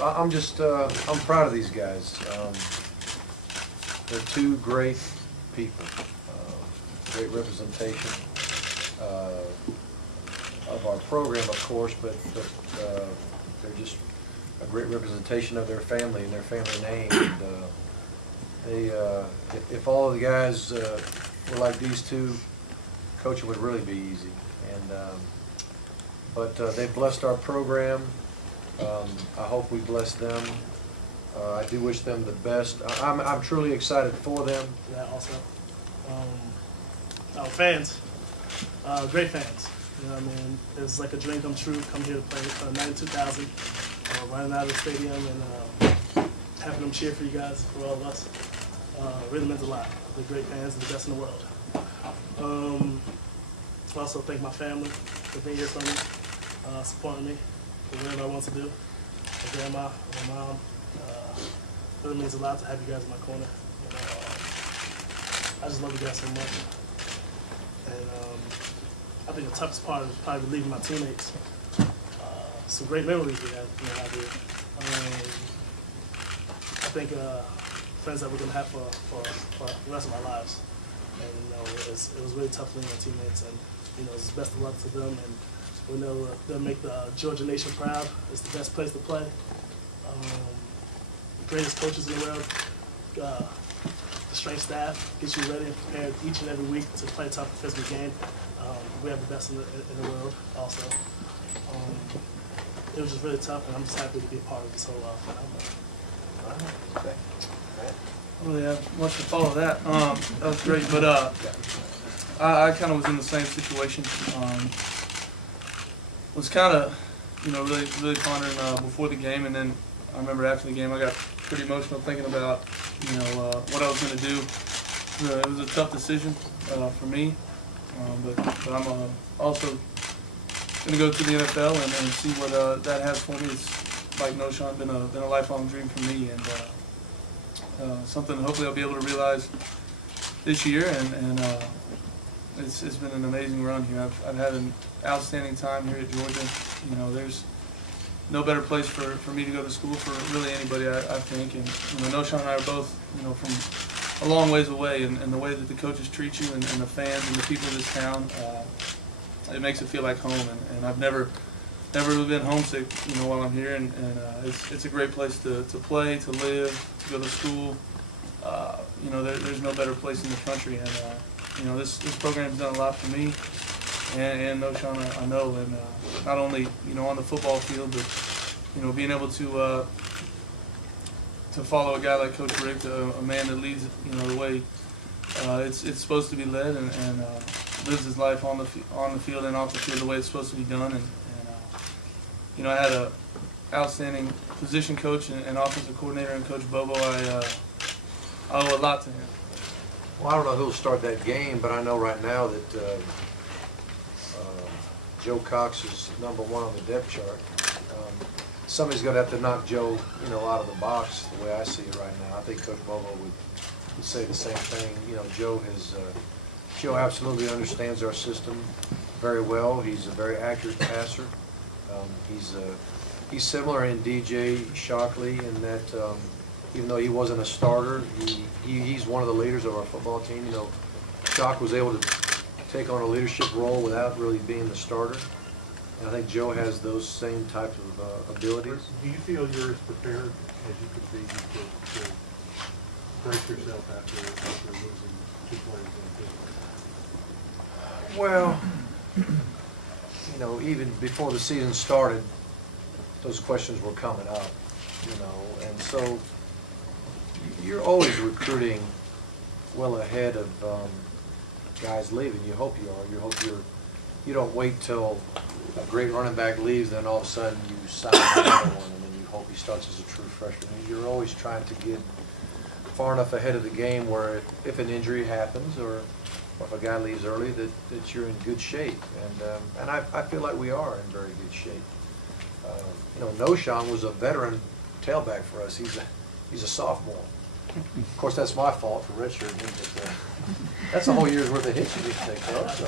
I'm just, I'm proud of these guys. They're two great people, great representation of our program, of course, but they're just a great representation of their family and their family name. And, if all of the guys were like these two, coaching would really be easy. And but they've blessed our program. I hope we bless them. I do wish them the best. I'm truly excited for them. Yeah, also. Our fans, great fans. You know what I mean? It's like a dream come true. Come here to play for 92,000, running out of the stadium and having them cheer for you guys, for all of us. Really meant a lot. They're great fans, the best in the world. I also thank my family for being here for me, supporting me, for whatever I want to do. My grandma, my mom. Really means a lot to have you guys in my corner. And, I just love you guys so much. And I think the toughest part is probably leaving my teammates. Some great memories we had here. I think friends that we're gonna have for the rest of our lives. And it was really tough leaving my teammates, and it's best of luck to them. And we know they'll make the Georgia Nation proud. It's the best place to play. The greatest coaches in the world. The strength staff gets you ready and prepared each and every week to play a tough physical game. We have the best in the world also. It was just really tough, and I'm just happy to be a part of this whole phenomenon. I don't really have much to follow that. That was great, but I kind of was in the same situation. Was kind of, really pondering before the game, and then I remember after the game I got pretty emotional thinking about, what I was going to do. It was a tough decision for me, but I'm also going to go to the NFL and see what that has for me. It's like Knowshon, been a lifelong dream for me, and something hopefully I'll be able to realize this year. And it's been an amazing run here. I've had an outstanding time here at Georgia. There's no better place for me to go to school for really anybody, I think. And Knowshon and I are both from a long ways away, and the way that the coaches treat you and the fans and the people of this town, it makes it feel like home. And I've never really been homesick while I'm here, and it's a great place to play, to live, to go to school. There's no better place in the country, and this program's done a lot for me and Knowshon, I know, and not only on the football field, but being able to follow a guy like Coach Rick, a man that leads the way it's supposed to be led, and lives his life on the field and off the field the way it's supposed to be done. And I had a outstanding position coach and offensive coordinator in Coach Bobo. I owe a lot to him. Well, I don't know who'll start that game, but I know right now that Joe Cox is #1 on the depth chart. Somebody's going to have to knock Joe, out of the box. The way I see it right now, I think Coach Bobo would say the same thing. Joe absolutely understands our system very well. He's a very accurate passer. He's similar in DJ Shockley in that even though he wasn't a starter, he's one of the leaders of our football team. Shock was able to take on a leadership role without really being the starter. And I think Joe has those same types of abilities. Do you feel you're as prepared as you could be to brace yourself after losing 2 players in Well, even before the season started, those questions were coming up, and so you're always recruiting well ahead of guys leaving. You hope you are. You hope you don't wait till a great running back leaves, then all of a sudden you sign another one, and then you hope he starts as a true freshman. You're always trying to get far enough ahead of the game where if an injury happens or if a guy leaves early, that you're in good shape. And I feel like we are in very good shape. Knowshon was a veteran tailback for us. He's a sophomore. Of course, that's my fault for redshirting him, but that's a whole year's worth of hits you need to take care of. So.